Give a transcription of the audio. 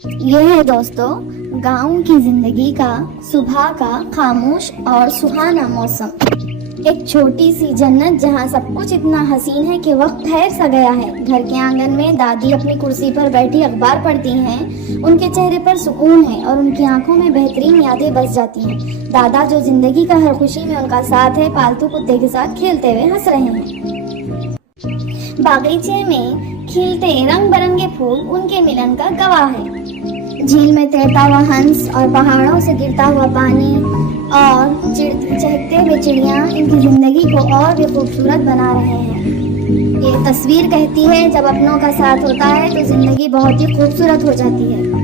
ये है दोस्तों गांव की जिंदगी का सुबह का खामोश और सुहाना मौसम। एक छोटी सी जन्नत जहां सब कुछ इतना हसीन है कि वक्त ठहर सा गया है। घर के आंगन में दादी अपनी कुर्सी पर बैठी अखबार पढ़ती हैं। उनके चेहरे पर सुकून है और उनकी आंखों में बेहतरीन यादें बस जाती हैं। दादा जो जिंदगी का हर खुशी में उनका साथ है, पालतू कुत्ते के साथ खेलते हुए हंस रहे हैं। बागीचे में खिलते रंग बिरंगे फूल उनके मिलन का गवाह है। झील में तैरता हुआ हंस और पहाड़ों से गिरता हुआ पानी और चहकते हुए चिड़िया इनकी जिंदगी को और भी खूबसूरत बना रहे हैं। ये तस्वीर कहती है जब अपनों का साथ होता है तो जिंदगी बहुत ही खूबसूरत हो जाती है।